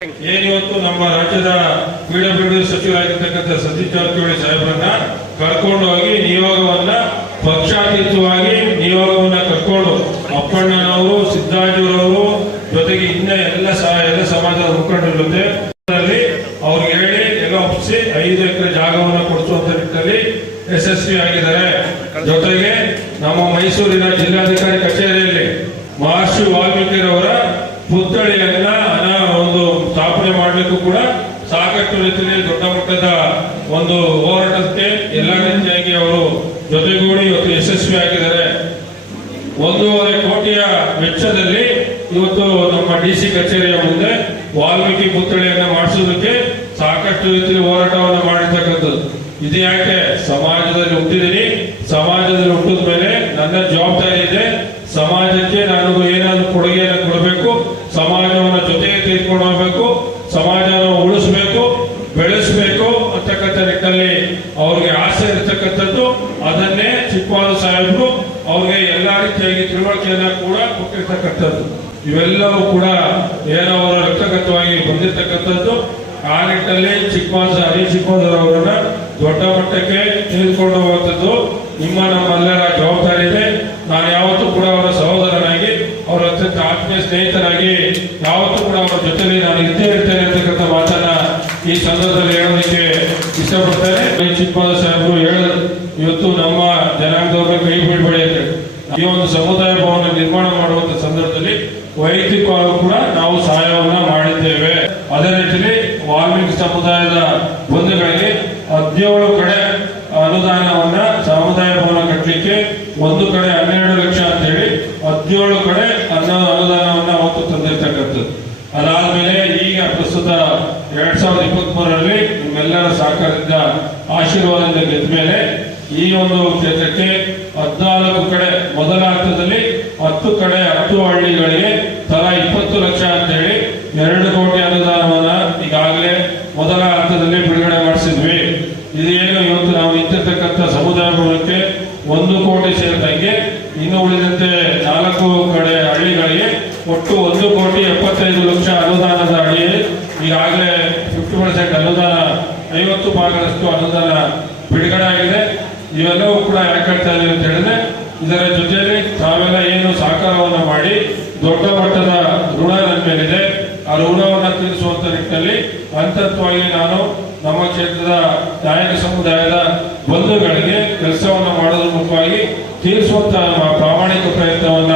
ಏನಿವತ್ತು ನಮ್ಮ ರಾಜ್ಯದ ಪಿಡಬ್ಲ್ಯೂಡಿ ಸಚಿವರಾಗಿರ್ತಕ್ಕಂಥ ಸತೀಶ್ ಜಾರಕಿಹೊಳಿ ಸಾಹೇಬ್ರನ್ನ ಕರ್ಕೊಂಡು ಹೋಗಿ ನಿಯೋಗವನ್ನ ಪಕ್ಷಾತೀತವಾಗಿ ನಿಯೋಗವನ್ನ ಕರ್ಕೊಂಡು ಅಪ್ಪಣ್ಣನವರು ಸಿದ್ದರಾಜುರವರು ಜೊತೆಗೆ ಇನ್ನ ಎಲ್ಲ ಸಮಾಜದ ಮುಖಂಡರ ಜೊತೆ ಅವ್ರಿಗೆ ಹೇಳಿ ಎಲ್ಲ ಒಪ್ಪಿಸಿ 5 ಎಕರೆ ಜಾಗವನ್ನು ಕೊಡಿಸುವಂತ ನಿಟ್ಟಿನಲ್ಲಿ ಯಶಸ್ವಿ ಆಗಿದ್ದಾರೆ. ಜೊತೆಗೆ ನಮ್ಮ ಮೈಸೂರಿನ ಜಿಲ್ಲಾಧಿಕಾರಿ ಕಚೇರಿಯಲ್ಲಿ ಮಹರ್ಷಿ ವಾಲ್ಮೀಕಿರವರ ಪುತ್ಥಳಿಯನ್ನ ಒಂದು ಸ್ಥಾಪನೆ ಮಾಡಲಿಕ್ಕೂ ಕೂಡ ಸಾಕಷ್ಟು ರೀತಿಯಲ್ಲಿ ದೊಡ್ಡ ಮಟ್ಟದ ಒಂದು ಹೋರಾಟಕ್ಕೆ ಎಲ್ಲ ರೀತಿಯಾಗಿ ಅವರು ಜೊತೆಗೂಡಿ ಇವತ್ತು ಯಶಸ್ವಿ ಆಗಿದ್ದಾರೆ. 1.5 ಕೋಟಿಯ ವೆಚ್ಚದಲ್ಲಿ ಇವತ್ತು ನಮ್ಮ DC ಕಚೇರಿಯ ಮುಂದೆ ವಾಲ್ಮೀಕಿ ಪುತ್ಥಳಿಯನ್ನ ಮಾಡಿಸೋದಕ್ಕೆ ಸಾಕಷ್ಟು ರೀತಿಯಲ್ಲಿ ಹೋರಾಟವನ್ನು ಮಾಡಿರ್ತಕ್ಕಂಥದ್ದು. ಇದು ಯಾಕೆ? ಸಮಾಜದಲ್ಲಿ ಹುಟ್ಟಿದೀನಿ, ಸಮಾಜದಲ್ಲಿ ಹುಟ್ಟಿದ ಮೇಲೆ ನನ್ನ ಜವಾಬ್ದಾರಿ ಇದೆ, ಸಮಾಜಕ್ಕೆ ನಾನು ಏನಾದ್ರು ಕೊಡುಗೆಯನ್ನು ಕೊಡಬೇಕು, ಸಮಾಜವನ್ನು ಜೊತೆಗೆ ತೆಗೆದುಕೊಂಡು ಹೋಗ್ಬೇಕು, ಸಮಾಜವನ್ನು ಉಳಿಸಬೇಕು, ಬೆಳೆಸಬೇಕು ಅಂತಕ್ಕಂಥ ನಿಟ್ಟಿನಲ್ಲಿ ಅವ್ರಿಗೆ ಆಸೆ ಇರತಕ್ಕಂಥದ್ದು. ಅದನ್ನೇ ಚಿಕ್ಕವಾದ ಸಾಹೇಬರು ಅವ್ರಿಗೆ ಎಲ್ಲಾ ರೀತಿಯಾಗಿ ತಿಳುವಳಿಕೆಯನ್ನ ಕೂಡ ಕೊಟ್ಟಿರ್ತಕ್ಕಂಥದ್ದು. ಇವೆಲ್ಲವೂ ಕೂಡ ಏನೋ ಅವರ ರಕ್ತಗತವಾಗಿ ಬಂದಿರತಕ್ಕಂಥದ್ದು. ಆ ನಿಟ್ಟಿನಲ್ಲಿ ಚಿಕ್ಕವಾದವರನ್ನ ದೊಡ್ಡ ಮಟ್ಟಕ್ಕೆ ತೆಗೆದುಕೊಂಡು ಹೋಗುವಂಥದ್ದು ನಮ್ಮೆಲ್ಲರ ಜವಾಬ್ದಾರಿ ಇದೆ. ನಾನು ಯಾವತ್ತೂ ಕೂಡ ಅವರ ಸಹೋದರನಾಗಿ, ಅವರ ಅತ್ಯಂತ ಆತ್ಮೀಯ ಸ್ನೇಹಿತರಾಗಿ ಯಾವತ್ತೂ ಕೂಡ ಅವರ ಜೊತೆಲಿ ನಾನು ಇದ್ದೇ ಇರ್ತೇನೆ ಅಂತಕ್ಕಂಥ ಮಾತನ್ನ ಈ ಸಂದರ್ಭದಲ್ಲಿ ಹೇಳೋದಕ್ಕೆ ಇಷ್ಟಪಡ್ತೇನೆ. ಚಿಕ್ಕವಾದ ಸಾಹೇಬರು ಹೇಳಿದ್ರು, ಇವತ್ತು ನಮ್ಮ ಜನಾಂಗದವ್ರನ್ನ ಕೈ ಬಿಡಬೇಡಿ ಅಂತ. ಈ ಒಂದು ಸಮುದಾಯ ಭವನ ನಿರ್ಮಾಣ ಮಾಡುವಂತ ಸಂದರ್ಭದಲ್ಲಿ ವೈಯಕ್ತಿಕವಾಗಿ ಕೂಡ ನಾವು ಸಹಾಯವನ್ನ ಮಾಡಿದ್ದೇವೆ. ಅದೇ ರೀತಿಯಲ್ಲಿ ವಾಲ್ಮೀಕಿ ಸಮುದಾಯದ ಬಂಧುಗಳಿಗೆ 17 ಕಡೆ ಅನುದಾನವನ್ನ ಸಮುದಾಯ ಭವನ ಕಟ್ಟಲಿಕ್ಕೆ, ಒಂದು ಕಡೆ 12 ಲಕ್ಷ ಅಂತ ಹೇಳಿ 17 ಕಡೆ ಅನುದಾನವನ್ನ ಅವತ್ತು ತಂದಿರ್ತಕ್ಕಂಥದ್ದು. ಅದಾದ್ಮೇಲೆ ಈಗ ಪ್ರಸ್ತುತ 2023ರಲ್ಲಿ ನಿಮ್ಮೆಲ್ಲರ ಸಹಕಾರದಿಂದ ಆಶೀರ್ವಾದದಿಂದ ಗೆದ್ದ ಮೇಲೆ ಈ ಒಂದು ಕ್ಷೇತ್ರಕ್ಕೆ 14 ಕಡೆ ಮೊದಲ ಹಂತದಲ್ಲಿ 10 ಕಡೆ 10 ಹಳ್ಳಿಗಳಿಗೆ ತಲಾ 20 ಲಕ್ಷ ಅಂತ ಹೇಳಿ 2 ಕೋಟಿ ಅನುದಾನವನ್ನ ಈಗಾಗಲೇ ಮೊದಲ ಹಂತದಲ್ಲಿ ಬಿಡುಗಡೆ ಮಾಡಿಸಿದ್ವಿ. ಇದೇನು ಇವತ್ತು ನಾವು ನಿಂತಿರ್ತಕ್ಕಂಥ ಸಮುದಾಯ ಭವನಕ್ಕೆ 1 ಕೋಟಿ ಸೇರಿದಂಗೆ ಇನ್ನು ಉಳಿದಂತೆ 4 ಕಡೆ ಹಳ್ಳಿಗಳಿಗೆ ಒಟ್ಟು 1,75 ಲಕ್ಷ ಅನುದಾನದ ಅಡಿಯಲ್ಲಿ ಈಗಾಗಲೇ 50% ಅನುದಾನ, 50 ಭಾಗದಷ್ಟು ಅನುದಾನ ಬಿಡುಗಡೆ ಆಗಿದೆ. ಇವೆಲ್ಲವೂ ಕೂಡ ಯಾಕೆ ಹೇಳ್ತಾ ಇದೀವಿ ಅಂತ ಹೇಳಿದ್ರೆ, ಇದರ ಜೊತೆಯಲ್ಲಿ ತಾವೆಲ್ಲ ಏನು ಸಹಕಾರವನ್ನು ಮಾಡಿ ದೊಡ್ಡ ಮಟ್ಟದ ಋಣ ನನ್ನ ಮೇಲಿದೆ, ಆ ಋಣವನ್ನು ತೀರಿಸುವಂತ ನಿಟ್ಟಿನಲ್ಲಿ ಹಂತವಾಗಿ ನಾನು ನಮ್ಮ ಕ್ಷೇತ್ರದ ನಾಯಕ ಸಮುದಾಯದ ಬಂಧುಗಳಿಗೆ ಕೆಲಸವನ್ನು ಮಾಡೋದ್ರ ಮುಖವಾಗಿ ತೀರಿಸುವಂತ ಪ್ರಾಮಾಣಿಕ ಪ್ರಯತ್ನವನ್ನ